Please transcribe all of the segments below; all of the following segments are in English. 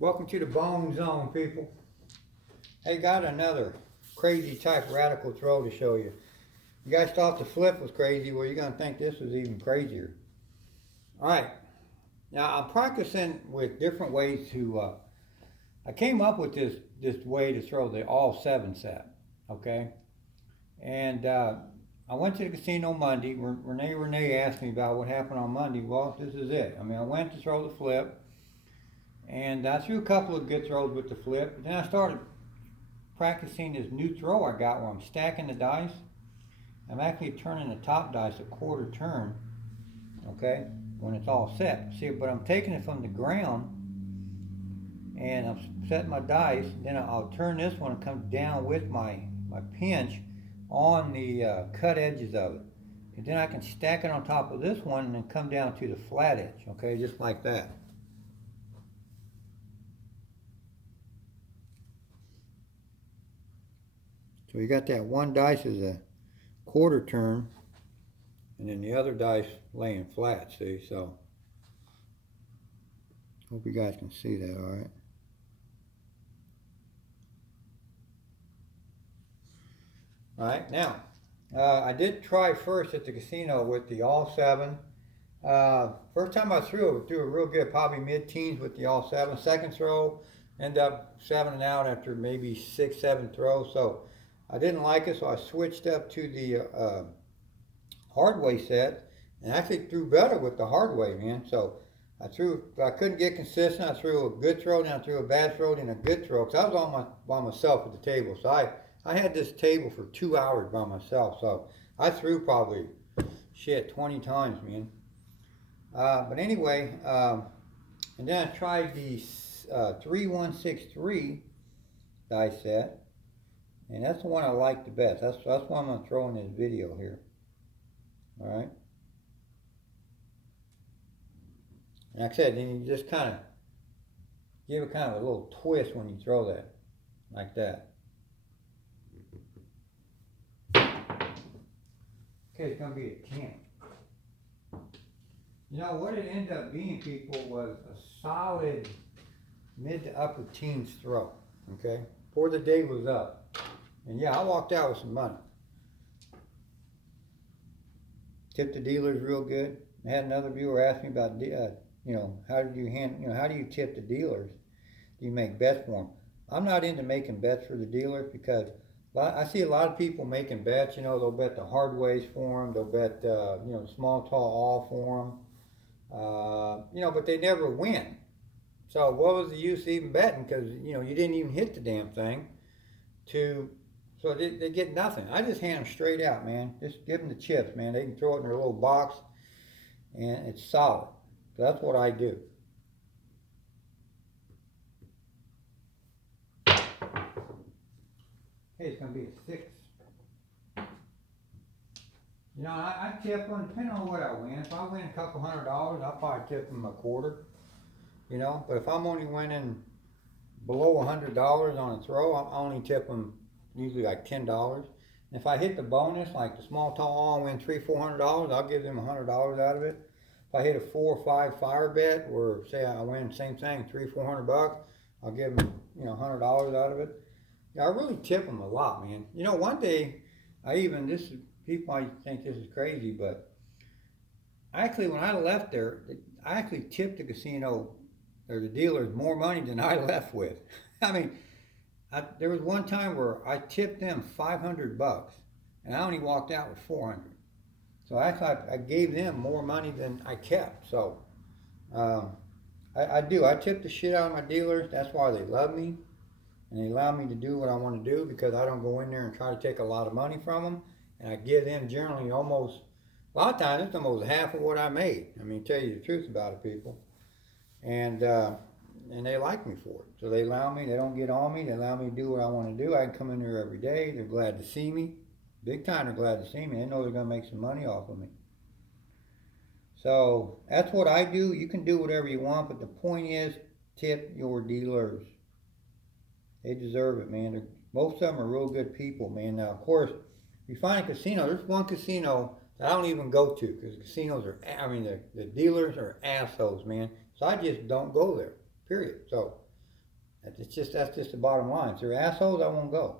Welcome to the Bone Zone, people. Hey, got another crazy type radical throw to show you. You guys thought the flip was crazy, well, you're going to think this was even crazier. Alright, now I'm practicing with different ways to, I came up with this way to throw the all 7 set, okay? And I went to the casino Monday. Renee asked me about what happened on Monday. Well, this is it. I mean, I went to throw the flip, and I threw a couple of good throws with the flip. But then I started practicing this new throw I got where I'm stacking the dice. I'm actually turning the top dice a quarter turn, okay, when it's all set. See, but I'm taking it from the ground, and I'm setting my dice. Then I'll turn this one and come down with my pinch on the cut edges of it. And then I can stack it on top of this one and then come down to the flat edge, okay, just like that. So you got that one dice as a quarter turn, and then the other dice laying flat, see, so hope you guys can see that, all right. All right, now, I did try first at the casino with the all 7. First time I threw a real good, probably mid-teens with the all 7. Second throw, ended up 7 and out after maybe 6, 7 throws, so I didn't like it, so I switched up to the hard way set, and actually threw better with the hard way, man. So I couldn't get consistent. I threw a good throw, then I threw a bad throw, then a good throw, because I was on by myself at the table. So I had this table for 2 hours by myself. So I threw probably, 20 times, man. But anyway, and then I tried the 3163 dice set, and that's the one I like the best. That's why I'm going to throw in this video here. All right. And like I said, then you just kind of give it kind of a little twist when you throw that, like that. Okay, it's going to be a 10. You know, what it ended up being, people, was a solid mid to upper teens throw, okay? Before the day was up. And yeah, I walked out with some money. Tipped the dealers real good. I had another viewer ask me about, how do you tip the dealers? Do you make bets for them? I'm not into making bets for the dealers because I see a lot of people making bets. You know, they'll bet the hard ways for them. They'll bet, small, tall, all for them. But they never win. So what was the use of even betting? Because, you didn't even hit the damn thing. So they get nothing. I just hand them straight out, man. Just give them the chips, man. They can throw it in their little box, and it's solid. So that's what I do. Hey, it's going to be a 6. I tip them, depending on what I win. If I win a couple $100, I'll probably tip them a quarter. But if I'm only winning below $100 on a throw, I only tip them usually like $10. And if I hit the bonus, like the small, tall, all, win $300-400, I'll give them $100 out of it. If I hit a 4 or 5 fire bet, or say I win the same thing, $300-400, I'll give them $100 out of it. I really tip them a lot, man. One day people might think this is crazy, but actually when I left there, I actually tipped the casino or the dealers more money than I left with. I mean, there was one time where I tipped them $500, and I only walked out with $400. So I gave them more money than I kept. So I do. I tip the shit out of my dealers. That's why they love me, and they allow me to do what I want to do because I don't go in there and try to take a lot of money from them, and I give them generally almost, a lot of times it's almost half of what I made. I mean, tell you the truth about it, people. And they like me for it. So they allow me, they don't get on me, they allow me to do what I want to do. I can come in here every day. They're glad to see me. Big time they're glad to see me. They know they're going to make some money off of me. So that's what I do. You can do whatever you want, but the point is, tip your dealers. They deserve it, man. Most of them are real good people, man. Now, of course, you find a casino, there's one casino that I don't even go to because the dealers are assholes, man. So I just don't go there, period. So That's just the bottom line. If they're assholes, I won't go.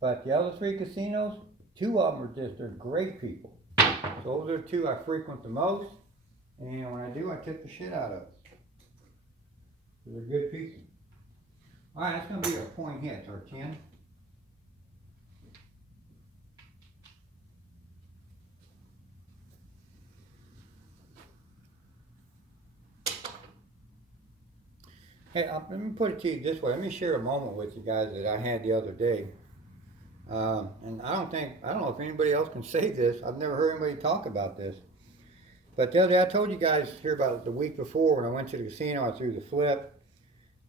But the other 3 casinos, 2 of them they're great people. So those are 2 I frequent the most, and when I do, I tip the shit out of. They're good people. All right, that's gonna be our point hits, our 10. Hey, let me put it to you this way. Let me share a moment with you guys that I had the other day. And I don't know if anybody else can say this. I've never heard anybody talk about this. But the other day, I told you guys here about it the week before when I went to the casino. I threw the flip,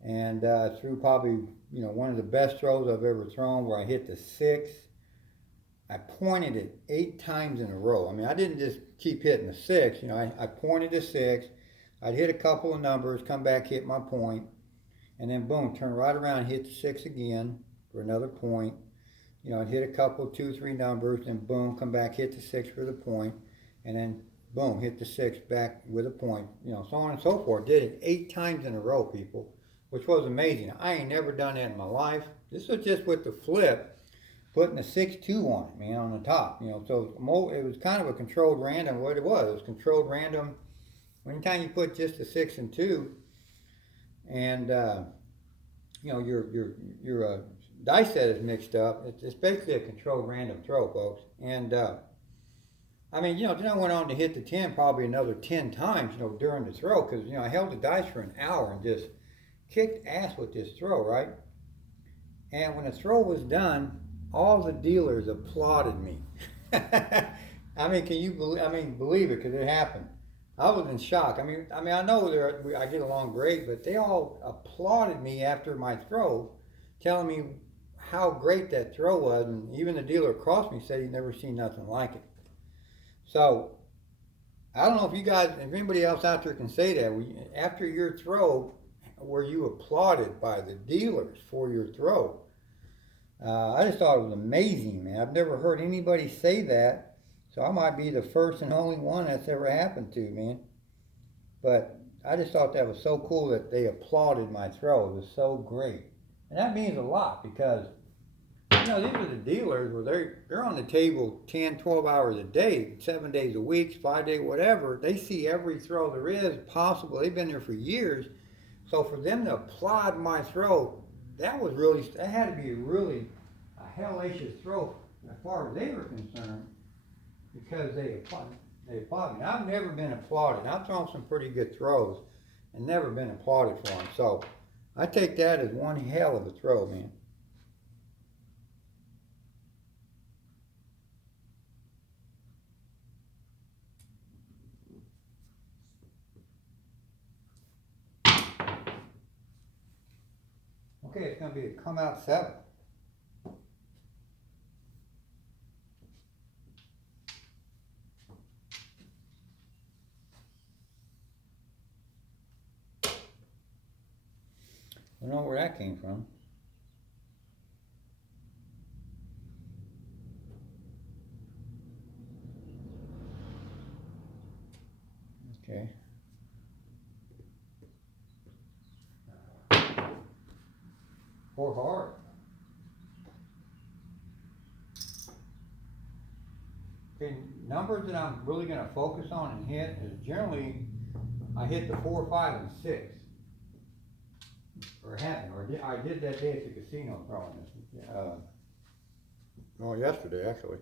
and threw probably one of the best throws I've ever thrown, where I hit the 6. I pointed it 8 times in a row. I mean, I didn't just keep hitting the 6. I pointed the 6. I'd hit a couple of numbers, come back, hit my point, and then boom, turn right around and hit the 6 again for another point. I'd hit a couple, 2, 3 numbers, then boom, come back, hit the 6 for the point, and then boom, hit the 6 back with a point. So on and so forth. Did it 8 times in a row, people, which was amazing. I ain't never done that in my life. This was just with the flip, putting a 6-2 on it, man, on the top. So it was kind of a controlled random. What it was controlled random. Anytime you put just a 6 and 2, and your dice set is mixed up, it's basically a controlled random throw, folks. And I mean, then I went on to hit the 10 probably another 10 times, during the throw, because I held the dice for an hour and just kicked ass with this throw, right? And when the throw was done, all the dealers applauded me. I mean, can you believe it? Because it happened. I was in shock. I mean, I know I get along great, but they all applauded me after my throw, telling me how great that throw was, and even the dealer across me said he'd never seen nothing like it. So, I don't know if anybody else out there can say that. After your throw, were you applauded by the dealers for your throw? I just thought it was amazing, man. I've never heard anybody say that. So I might be the first and only one that's ever happened to, man. But I just thought that was so cool that they applauded my throw. It was so great. And that means a lot, because, these are the dealers where they're on the table 10, 12 hours a day, 7 days a week, 5 days, whatever. They see every throw there is possible. They've been there for years. So for them to applaud my throw, that had to be really a hellacious throw as far as they were concerned. Because they applaud me. I've never been applauded. I've thrown some pretty good throws and never been applauded for them. So I take that as one hell of a throw, man. Okay, it's going to be a come out 7. I don't know where that came from. Okay. Four hard. Okay, numbers that I'm really going to focus on and hit is generally I hit the 4, 5, and 6. I did that day at the casino throwing this. Yesterday actually.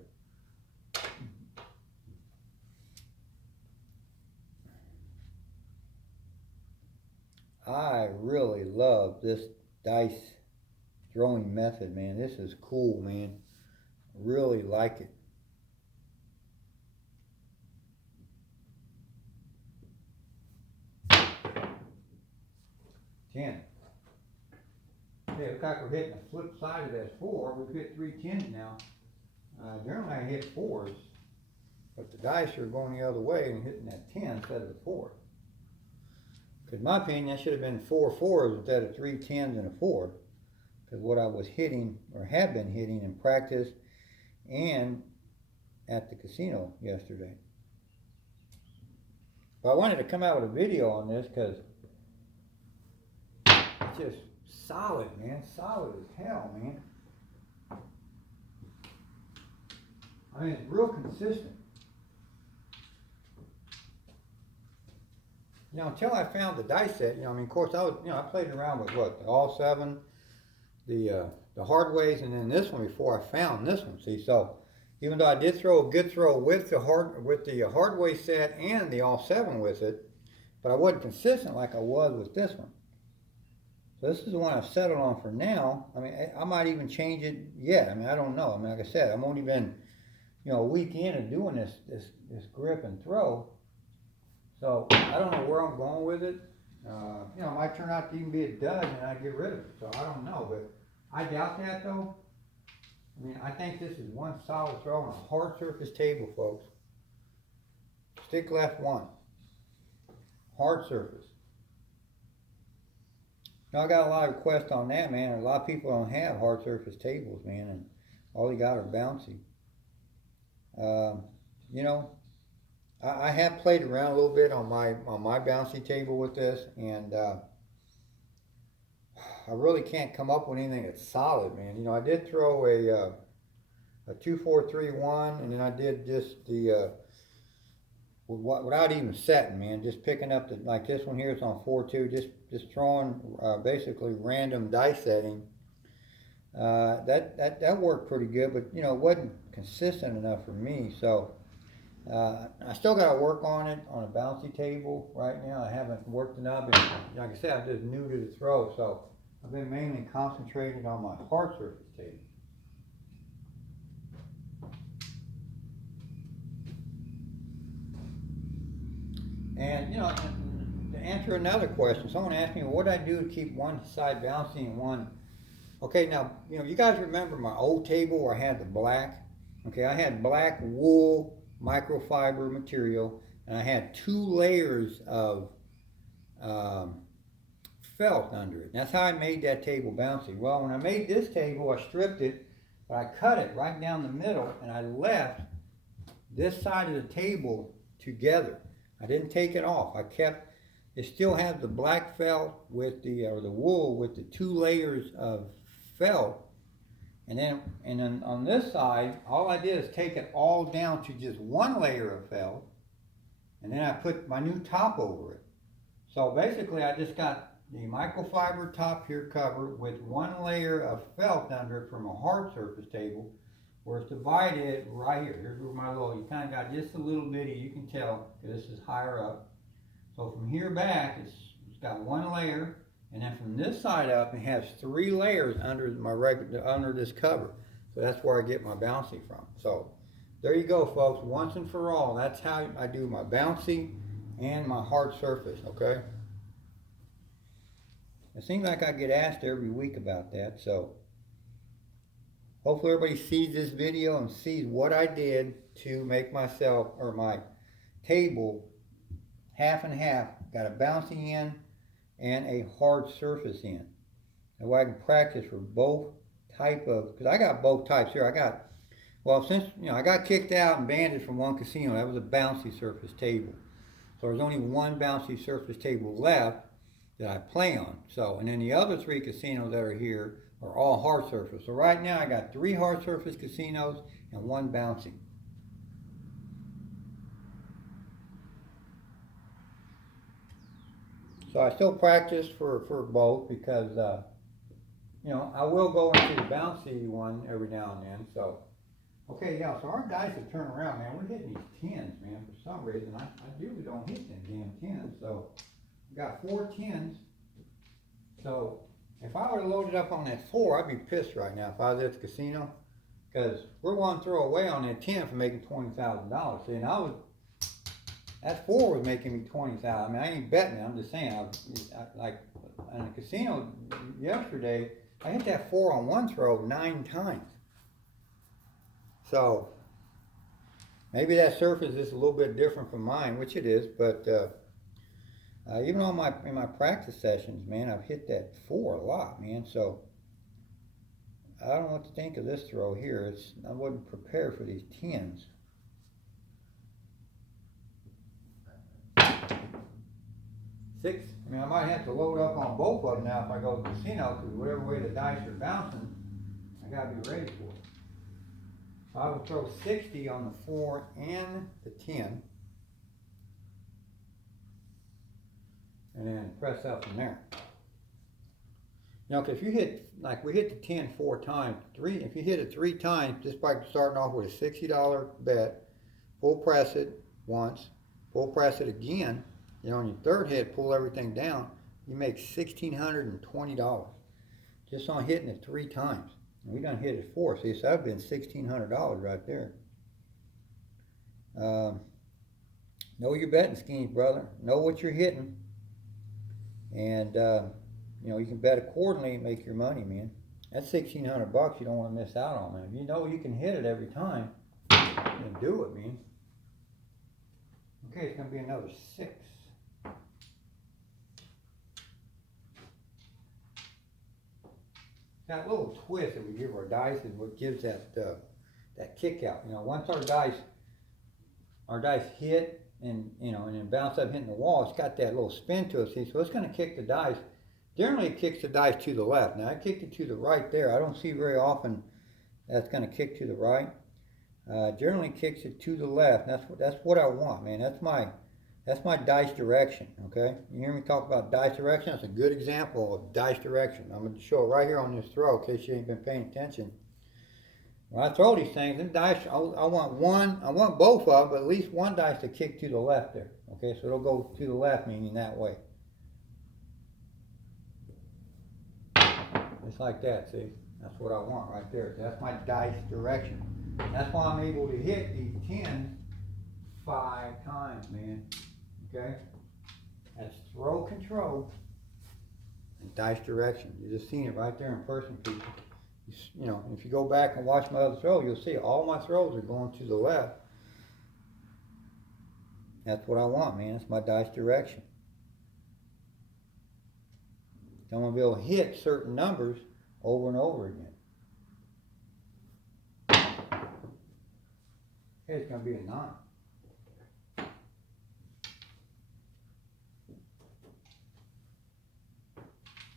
I really love this dice throwing method, man. This is cool, man. Really like it. 10. Okay, looks like we're hitting the flip side of that 4. We've hit 3 10s now. Generally I hit 4s, but the dice are going the other way and hitting that 10 instead of the 4. Because in my opinion, that should have been 4 4s instead of 3 10s and a 4. Because what I was hitting, or have been hitting in practice and at the casino yesterday. But I wanted to come out with a video on this because solid, man. Solid as hell, man. I mean, it's real consistent. You know, until I found the dice set, you know, I mean, of course, I played around with what, the All 7, the Hardways, and then this one before I found this one. See, so even though I did throw a good throw with the Hardway set and the All 7 with it, but I wasn't consistent like I was with this one. So this is the one I've settled on for now. I mean, I might even change it yet. I mean, I don't know. I mean, like I said, I'm only been, you know, a week in of doing this grip and throw. So I don't know where I'm going with it. You know, it might turn out to even be a dud and I get rid of it. So I don't know, but I doubt that though. I mean, I think this is one solid throw on a hard surface table, folks. Stick left one. Hard surface. Now I got a lot of requests on that, man. A lot of people don't have hard surface tables, man, and all they got are bouncy. You know, I have played around a little bit on my bouncy table with this, and I really can't come up with anything that's solid, man. You know, I did throw a 2-4-3-1, and then I did just the without even setting, man. Just picking up the, like this one here, it's on 4-2. Just throwing basically random dice setting. That worked pretty good, but you know, it wasn't consistent enough for me. So I still got to work on it on a bouncy table right now. I haven't worked it up, and like I said, I'm just new to the throw, so I've been mainly concentrated on my hard surface table. And you know, to answer another question, someone asked me, well, what do I do to keep one side bouncy and one? Okay, now you know, you guys remember my old table where I had the black? Okay, I had black wool microfiber material, and I had 2 layers of felt under it. That's how I made that table bouncy. Well, when I made this table, I stripped it, but I cut it right down the middle, and I left this side of the table together. I didn't take it off. I kept, it still has the black felt with the wool with the 2 layers of felt, and then on this side, all I did is take it all down to just 1 layer of felt, and then I put my new top over it. So basically, I just got the microfiber top here covered with 1 layer of felt under it from a hard surface table, where it's divided right here. Here's where my little, you kind of got just a little bitty, you can tell, because this is higher up. So from here back, it's got 1 layer, and then from this side up, it has 3 layers under under this cover. So that's where I get my bouncy from. So there you go, folks. Once and for all, that's how I do my bouncy and my hard surface. Okay. It seems like I get asked every week about that. So hopefully everybody sees this video and sees what I did to make myself, or my table, half and half. Got a bouncy end and a hard surface end. That way I can practice for both type of, because I got both types here. I got, well, since, you know, I got kicked out and banned from one casino, that was a bouncy surface table. So there's only 1 bouncy surface table left that I play on. So, and then the other 3 casinos that are here are all hard surface. So right now I got 3 hard surface casinos and 1 bouncy. So I still practice for both because, you know, I will go into the bouncy one every now and then. So, okay, yeah, so our dice have turned around, man. We're hitting these 10s, man. For some reason, I usually don't hit them damn 10s. So, we got 4 10s. So, if I were to load it up on that 4, I'd be pissed right now if I was at the casino. Because we're one throw away on that 10 for making $20,000. See, and that 4 was making me $20,000. I mean, I ain't betting it. I'm just saying. I like in a casino yesterday, I hit that 4 on one throw 9 times. So maybe that surface is a little bit different from mine, which it is. But even on in my practice sessions, man, I've hit that 4 a lot, man. So I don't know what to think of this throw here. I wasn't prepared for these 10s. 6, I mean, I might have to load up on both of them now if I go to the casino, because whatever way the dice are bouncing, I gotta be ready for it. So I would throw 60 on the 4 and the 10, and then press up from there. You know, because if you hit, like we hit the 10 4 times, if you hit it 3 times, just by starting off with a $60 bet, full press it once, full press it again, you know, on your third hit, pull everything down, you make $1,620 just on hitting it 3 times. And we done hit it 4, see, so that'd been $1,600 right there. Know your betting schemes, brother. Know what you're hitting, and you know, you can bet accordingly and make your money, man. That's $1,600 you don't want to miss out on, man. If you know you can hit it every time, then do it, man. Okay, it's going to be another 6. That little twist that we give our dice is what gives that that kick out. You know, once our dice hit and, you know, and then bounce up hitting the wall, it's got that little spin to it, see, so it's going to kick the dice. Generally it kicks the dice to the left. Now I kicked it to the right there. I don't see very often that's going to kick to the right. Generally kicks it to the left. That's what I want, man. That's my dice direction, okay? You hear me talk about dice direction? That's a good example of dice direction. I'm going to show it right here on this throw in case you ain't been paying attention. When I throw these things, them dice, I want both of them, but at least one dice to kick to the left there, okay? So it'll go to the left, meaning that way. Just like that, see? That's what I want right there. That's my dice direction. That's why I'm able to hit these 10s 5 times, man. Okay? That's throw control and dice direction. You just seen it right there in person, people. You know, if you go back and watch my other throw, you'll see all my throws are going to the left. That's what I want, man. That's my dice direction. I want to be able to hit certain numbers over and over again. Okay, it's going to be a 9.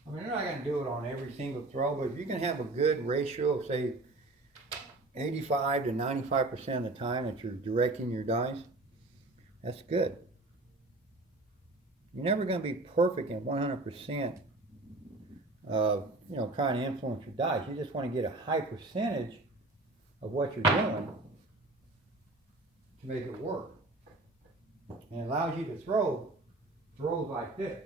I mean, you're not going to do it on every single throw, but if you can have a good ratio of, say, 85 to 95% of the time that you're directing your dice, that's good. You're never going to be perfect in 100% of, you know, trying to influence your dice. You just want to get a high percentage of what you're doing to make it work. And it allows you to throw throws like this.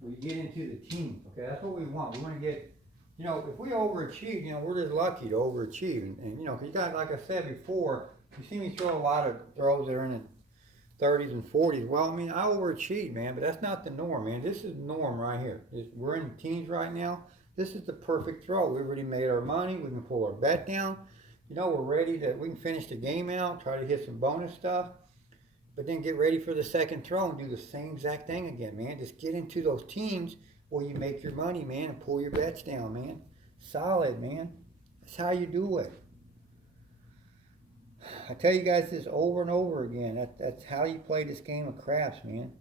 We get into the team, okay? That's what we want. We want to get, you know, if we overachieve, you know, we're just lucky to overachieve. And you know, because you guys, like I said before, you see me throw a lot of throws that are in the 30s and 40s. Well, I mean, I overachieve, man, but that's not the norm, man. This is the norm right here. We're in teams right now. This is the perfect throw. We've already made our money. We can pull our bet down. You know, we're ready to, we can finish the game out, try to hit some bonus stuff. But then get ready for the second throw and do the same exact thing again, man. Just get into those teams where you make your money, man, and pull your bets down, man. Solid, man. That's how you do it. I tell you guys this over and over again. That's how you play this game of craps, man.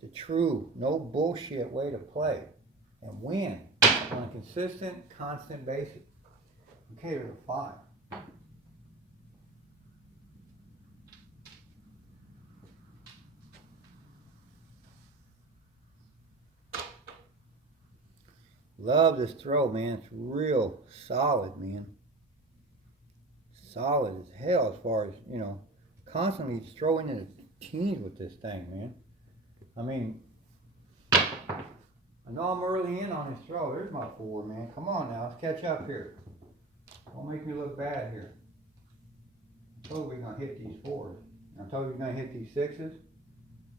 The true, no bullshit way to play and win on a consistent, constant basis. Okay, there's a 5. Love this throw, man. It's real solid, man. Solid as hell as far as, you know, constantly throwing in the teens with this thing, man. I mean, I know I'm early in on this throw. There's my 4, man. Come on now, let's catch up here. Don't make me look bad here. I told you we're going to hit these 4s. I told you we're going to hit these 6s.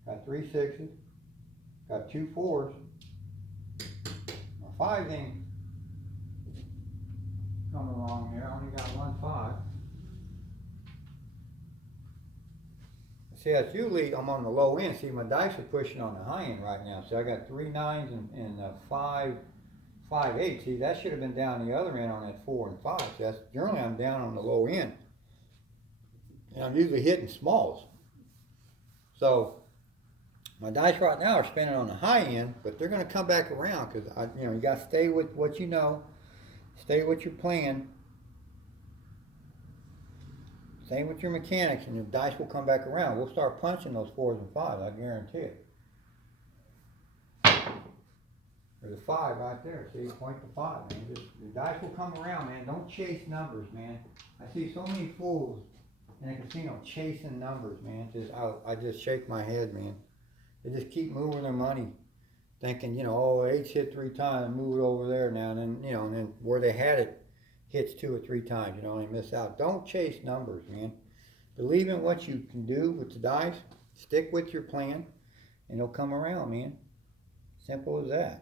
Got 3 6s. Got 2 4s. 5 ain't coming along here. I only got 1 5. See, that's usually I'm on the low end. See, my dice are pushing on the high end right now. See, I got 3 9s and 5 8. See, that should have been down the other end on that 4 and 5. See, that's generally I'm down on the low end, and I'm usually hitting smalls. So My dice right now are spinning on the high end, but they're going to come back around because you got to stay with what you know, stay with your plan, stay with your mechanics, and the dice will come back around. We'll start punching those 4s and 5s, I guarantee it. There's a 5 right there. See, point to 5, man. The dice will come around, man. Don't chase numbers, man. I see so many fools in a casino chasing numbers, man. I just shake my head, man. They just keep moving their money, thinking, oh, 8's hit 3 times, move it over there now, and then, and then where they had it hits 2 or 3 times, and they miss out. Don't chase numbers, man. Believe in what you can do with the dice. Stick with your plan, and it'll come around, man. Simple as that.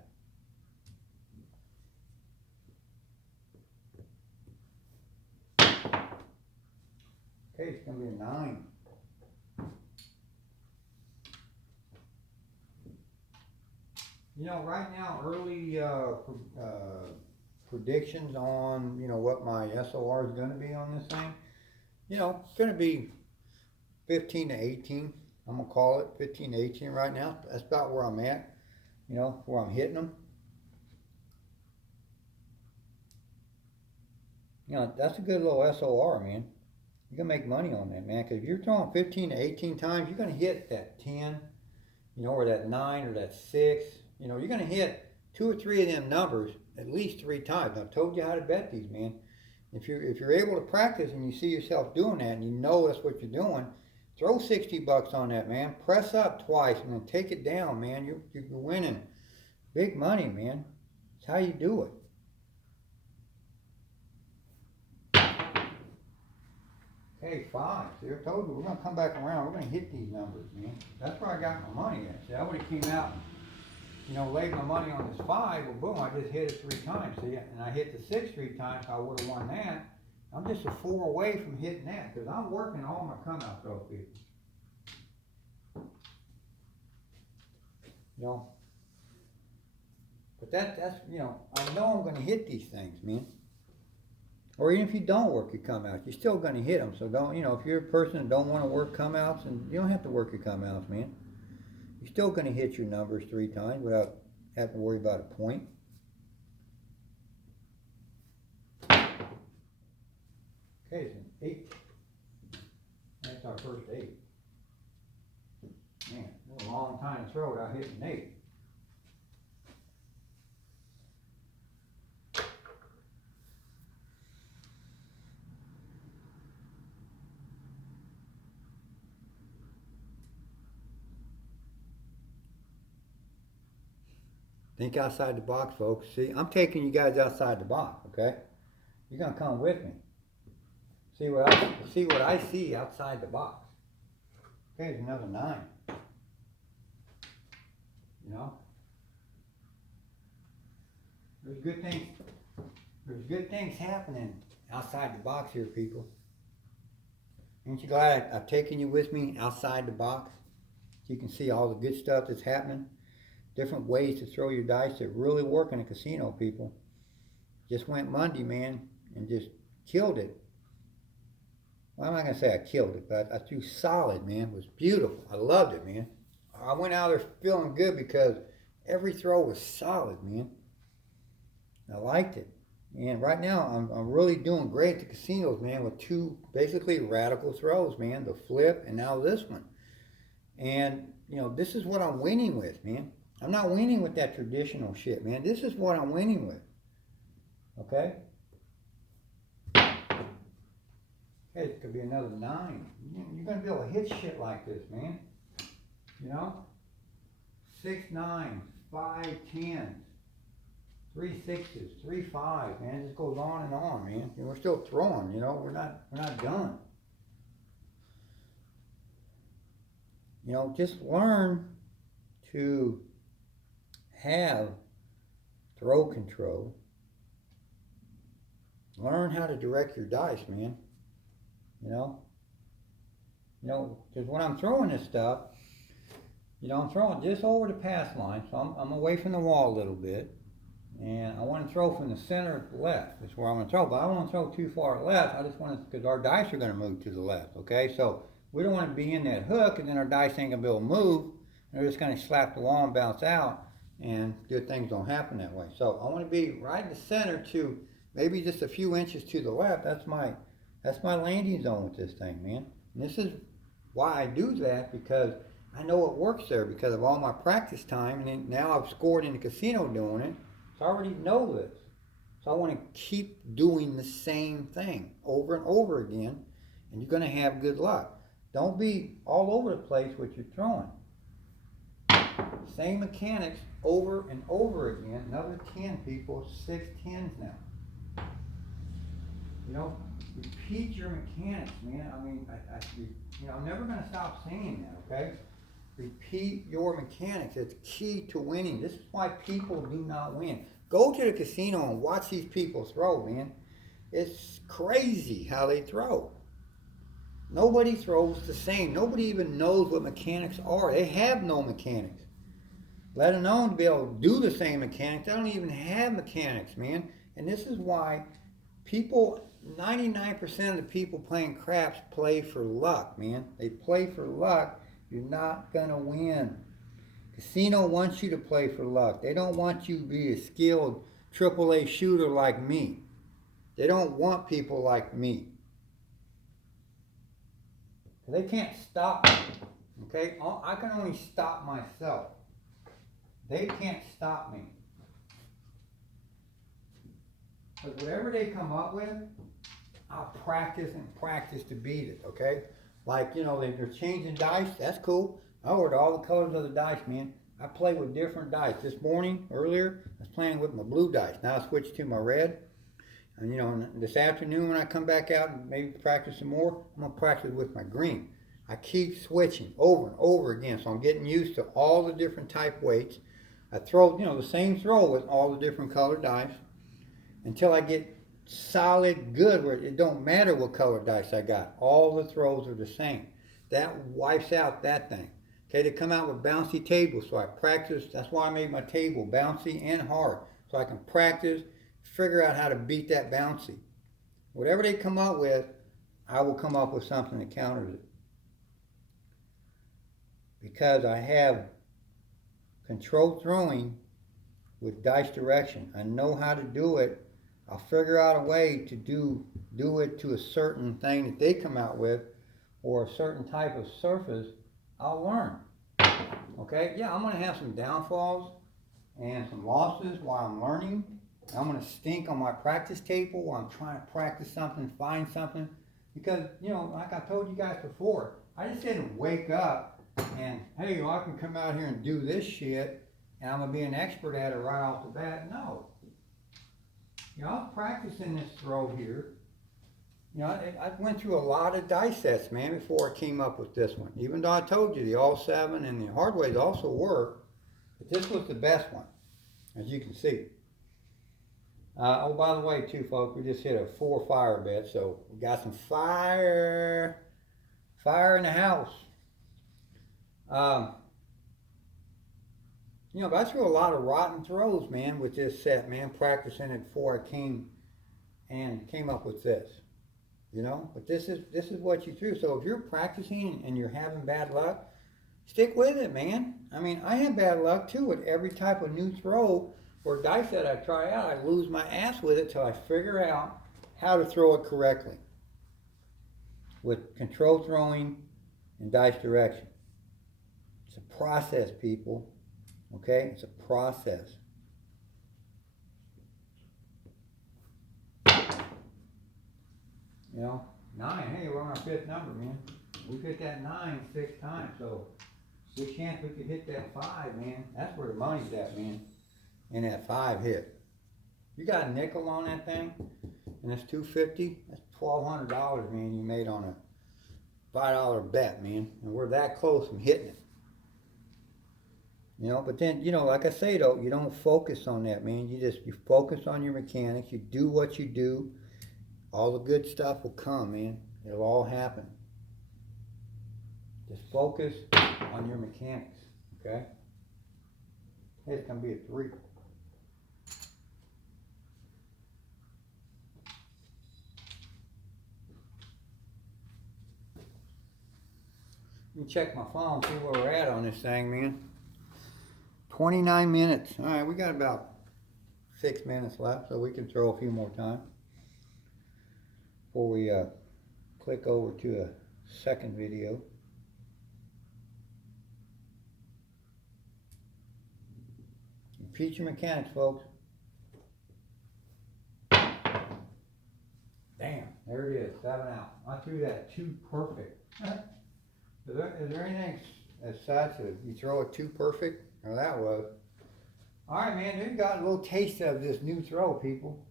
Okay, it's going to be a 9. Right now, early predictions on, what my SOR is going to be on this thing, it's going to be 15 to 18. I'm going to call it 15 to 18 right now. That's about where I'm at, where I'm hitting them. That's a good little SOR, man. You're going to make money on that, man, because if you're throwing 15 to 18 times, you're going to hit that 10, or that 9 or that 6. You're going to hit 2 or 3 of them numbers at least 3 times. I've told you how to bet these, man. If you're able to practice and you see yourself doing that and you know that's what you're doing, throw $60 on that, man. Press up twice and then take it down, man. You're winning big money, man. It's how you do it. Okay, 5. See, I told you we're going to come back around. We're going to hit these numbers, man. That's where I got my money at. See, I would have came out and laid my money on this 5. Well, boom, I just hit it 3 times. See, and I hit the 6 3 times, so I would have won that. I'm just a 4 away from hitting that because I'm working all my come-out throw people. But that's I know I'm going to hit these things, man. Or even if you don't work your come-outs, you're still going to hit them. So don't, if you're a person that don't want to work come-outs, and you don't have to work your come-outs, man. You're still going to hit your numbers 3 times without having to worry about a point. Okay, it's an 8. That's our first 8. Man, it was a long time to throw without hitting an 8. Think outside the box, folks. See, I'm taking you guys outside the box, okay? You're gonna come with me. See what I see outside the box. Okay, there's another 9. There's good things happening outside the box here, people. Ain't you glad I've taken you with me outside the box? So you can see all the good stuff that's happening. Different ways to throw your dice that really work in a casino, people. Just went Monday, man, and just killed it. Well, I'm not going to say I killed it, but I threw solid, man. It was beautiful. I loved it, man. I went out there feeling good because every throw was solid, man. I liked it. And right now, I'm really doing great at the casinos, man, with 2 basically radical throws, man. The flip and now this one. And, this is what I'm winning with, man. I'm not winning with that traditional shit, man. This is what I'm winning with. Okay? Okay, it could be another 9. You're going to be able to hit shit like this, man. 6 9s, 5 10s, 3 6s, 3 5s, man. It just goes on and on, man. We're still throwing, we're not done. Just learn to have throw control. Learn how to direct your dice, man. Because when I'm throwing this stuff, I'm throwing just over the pass line, so I'm away from the wall a little bit, and I want to throw from the center left. That's where I want to throw, but I don't want to throw too far left. I just want to, because our dice are going to move to the left, okay? So we don't want to be in that hook, and then our dice ain't going to be able to move, They're just going to slap the wall and bounce out, and good things don't happen that way. So I want to be right in the center to maybe just a few inches to the left. That's my landing zone with this thing, man. And this is why I do that, because I know it works there because of all my practice time, and then now I've scored in the casino doing it, so I already know this. So I want to keep doing the same thing over and over again, and you're going to have good luck. Don't be all over the place with your throwing. Same mechanics over and over again. Another 10 people, 6 10s now. You know, repeat your mechanics, man. I mean, I'm never going to stop saying that, okay? Repeat your mechanics. It's key to winning. This is why people do not win. Go to the casino and watch these people throw, man. It's crazy how they throw. Nobody throws the same. Nobody even knows what mechanics are. They have no mechanics. Let alone to be able to do the same mechanics. They don't even have mechanics, man. And this is why people, 99% of the people playing craps play for luck, man. They play for luck. You're not going to win. Casino wants you to play for luck. They don't want you to be a skilled AAA shooter like me. They don't want people like me. They can't stop me, okay? I can only stop myself. They can't stop me. But whatever they come up with, I'll practice and practice to beat it, okay? Like, they're changing dice. That's cool. I ordered all the colors of the dice, man. I play with different dice. This morning, earlier, I was playing with my blue dice. Now I switched to my red. And, this afternoon when I come back out and maybe practice some more, I'm going to practice with my green. I keep switching over and over again, so I'm getting used to all the different type weights. I throw, the same throw with all the different colored dice until I get solid good where it don't matter what color dice I got. All the throws are the same. That wipes out that thing. Okay, they come out with bouncy tables, so I practice. That's why I made my table bouncy and hard, so I can practice, figure out how to beat that bouncy. Whatever they come up with, I will come up with something that counters it. Because I have controlled throwing with dice direction. I know how to do it. I'll figure out a way to do it to a certain thing that they come out with, or a certain type of surface. I'll learn. Okay? Yeah, I'm going to have some downfalls and some losses while I'm learning. I'm going to stink on my practice table while I'm trying to practice something, find something. Because, like I told you guys before, I just didn't wake up and, hey, I can come out here and do this shit and I'm going to be an expert at it right off the bat. No. I was practicing this throw here. I went through a lot of dice sets, man, before I came up with this one. Even though I told you the all 7 and the hard ways also work, but this was the best one, as you can see. Oh, by the way, too, folks, we just hit a 4 fire bet, so we got some fire in the house. But I threw a lot of rotten throws, man, with this set, man, practicing it before I came up with this. But this is what you threw. So if you're practicing and you're having bad luck, stick with it, man. I mean, I have bad luck too with every type of new throw or dice that I try out. I lose my ass with it till I figure out how to throw it correctly with control throwing and dice direction. It's a process, people. Okay? It's a process. You know, 9, hey, we're on our 5th number, man. We hit that 9 6 times, so good chance we could hit that 5, man. That's where the money's at, man. And that 5 hit. You got a nickel on that thing, and it's $250. That's $1,200, man. You made on a $5 bet, man. And we're that close from hitting it. You know, but then, you know, like I say though, you don't focus on that, man. You focus on your mechanics. You do what you do. All the good stuff will come, man. It'll all happen. Just focus on your mechanics, okay? Hey, it's gonna be a 3. me check my phone, see where we're at on this thing, man. 29 minutes. All right, we got about 6 minutes left, so we can throw a few more times before we click over to a second video. Future mechanics, folks. Damn, there it is, 7 out. I threw that too perfect. Is there anything as such that you throw it too perfect? Or that was. Alright, man, you got a little taste of this new throw, people.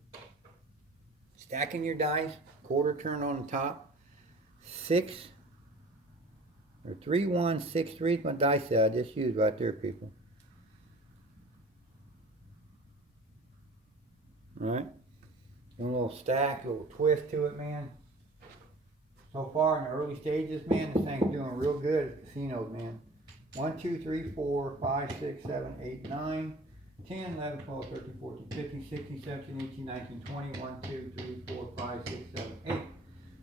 Stacking your dice, quarter turn on the top. 6 or 3, 1, 6, 3 is my dice set I just used right there, people. Alright. A little stack, a little twist to it, man. So far in the early stages, man, this thing's doing real good at casinos, man. 1, 2, 3, 4, 5, 6, 7, 8, 9, 10, 11, 12, 13, 14, 15, 16, 17, 18, 19, 20, 1, 2, 3, 4, 5, 6, 7, 8.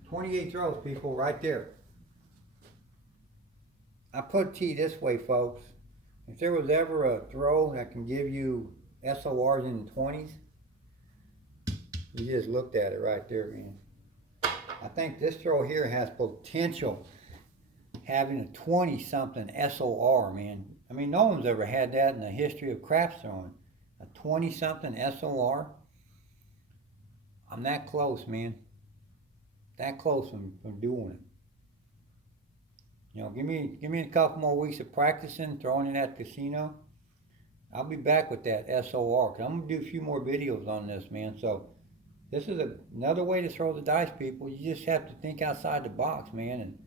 28 throws, people, right there. I put it to you this way, folks. If there was ever a throw that can give you SORs in the 20s, you just looked at it right there, man. I think this throw here has potential having a 20-something SOR, man. I mean, no one's ever had that in the history of craps throwing. A 20-something SOR. I'm that close, man. That close from doing it. You know, give me a couple more weeks of practicing, throwing it at the casino. I'll be back with that SOR, because I'm going to do a few more videos on this, man. So this is another way to throw the dice, people. You just have to think outside the box, man, and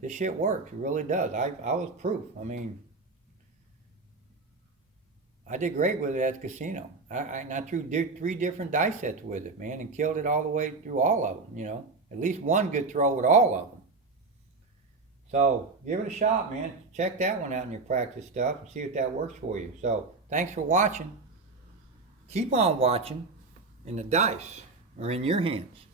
this shit works. It really does. I was proof. I mean, I did great with it at the casino. I threw 3 different dice sets with it, man, and killed it all the way through all of them, you know. At least one good throw with all of them. So give it a shot, man. Check that one out in your practice stuff and see if that works for you. So thanks for watching. Keep on watching, and the dice are in your hands.